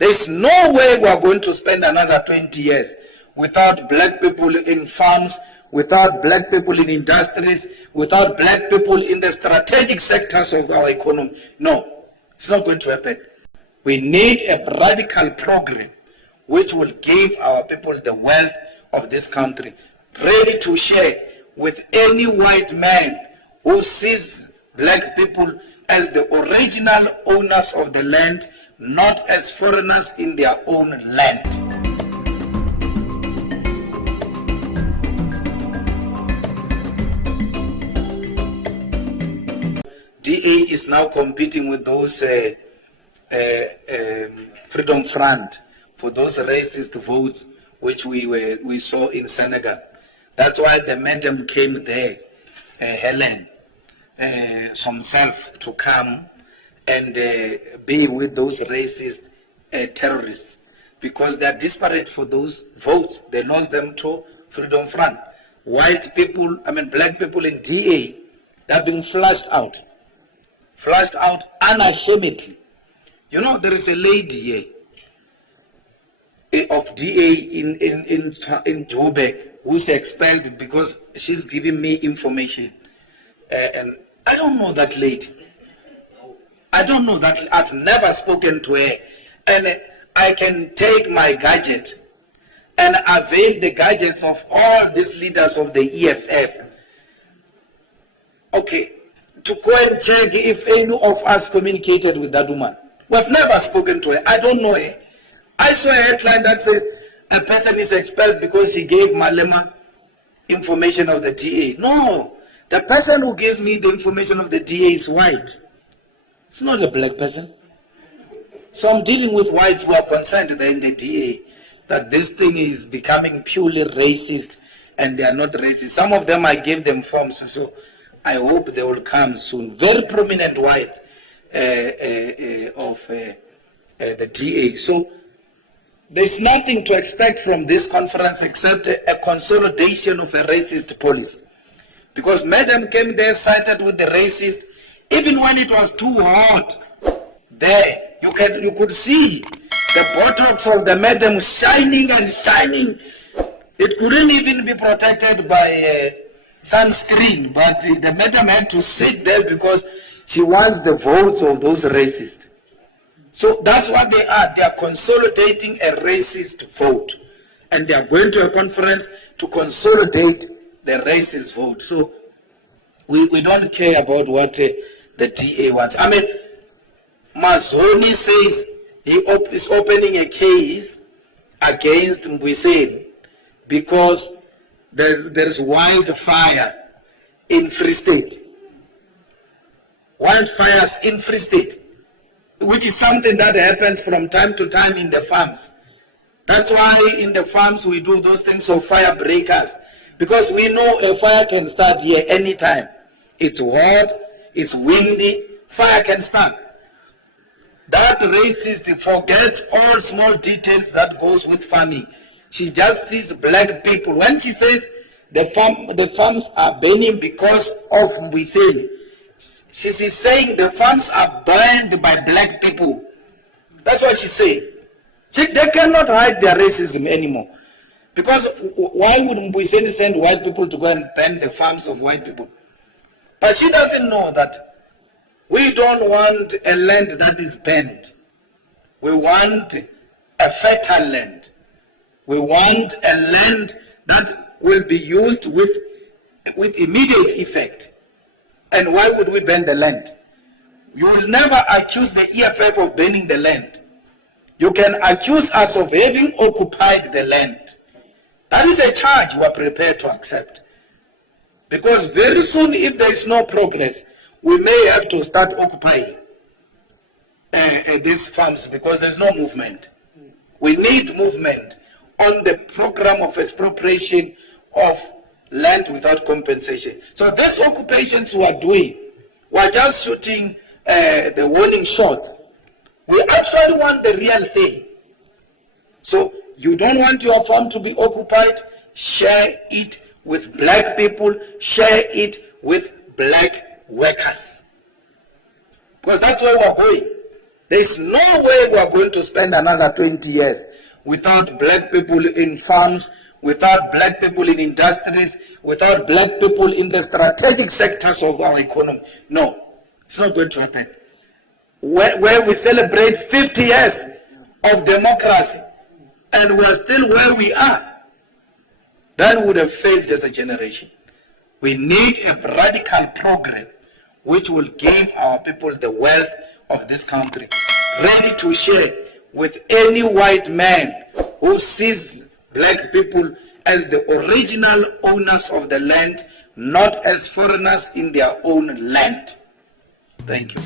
There's no way we are going to spend another 20 years without black people in farms, without black people in industries, without black people in the strategic sectors of our economy. No, it's not going to happen. We need a radical program which will give our people the wealth of this country, ready to share with any white man who sees black people as the original owners of the land, not as foreigners in their own land. DA is now competing with those Freedom Front for those racist votes which we saw in Senegal. That's why the madam came there, Helen, himself, to come and be with those racist terrorists, because they are desperate for those votes. They lost them to Freedom Front. White people, black people in DA, they are being flushed out unashamedly. You know, there is a lady here of DA in Joburg who is expelled because she's giving me information. And I don't know that lady. I don't know that. I've never spoken to her. And I can take my gadget and avail the gadgets of all these leaders of the EFF. Okay, to go and check if any of us communicated with that woman. We've never spoken to her. I don't know her. I saw a headline that says a person is expelled because she gave Malema information of the DA. No, the person who gives me the information of the DA is white. It's not a black person. So I'm dealing with whites who are concerned in the DA that this thing is becoming purely racist, and they are not racist. Some of them I gave them forms, so I hope they will come soon. Very prominent whites of the DA. So there's nothing to expect from this conference except a consolidation of a racist policy. Because Madam came there sided with the racist, even when it was too hot. There, you could see the buttocks of the Madam shining and shining. It couldn't even be protected by sunscreen, but the Madam had to sit there because she wants the votes of those racists. So that's what they are. They are consolidating a racist vote. And they are going to a conference to consolidate the racist vote. So we don't care about what the DA wants. Mazoni says he is opening a case against Mbuyiseni because there's wildfire in Free State. Wildfires in Free State, which is something that happens from time to time in the farms. That's why in the farms we do those things of fire breakers, because we know a fire can start here anytime. It's hot, it's windy, fire can start. That racist forgets all small details that goes with farming. She just sees black people. When she says the farms are burning because of Mbuyiseni, she is saying the farms are burned by black people. That's what she's saying. They cannot hide their racism anymore. Because why would Mbuyiseni send white people to go and burn the farms of white people? But she doesn't know that we don't want a land that is burned. We want a fertile land. We want a land that will be used with immediate effect. And why would we burn the land? You will never accuse the EFF of burning the land. You can accuse us of having occupied the land. That is a charge we are prepared to accept. Because very soon, if there is no progress, we may have to start occupying these farms because there's no movement. We need movement on the program of expropriation of land without compensation. So these occupations we are doing, we are just shooting the warning shots. We actually want the real thing. So you don't want your farm to be occupied, share it with black people, share it with black workers. Because that's where we're going. There is no way we are going to spend another 20 years without black people in farms, without black people in industries, without black people in the strategic sectors of our economy. No, it's not going to happen. Where we celebrate 50 years of democracy and we are still where we are, then we would have failed as a generation. We need a radical program which will give our people the wealth of this country, ready to share with any white man who sees black people as the original owners of the land, not as foreigners in their own land. Thank you.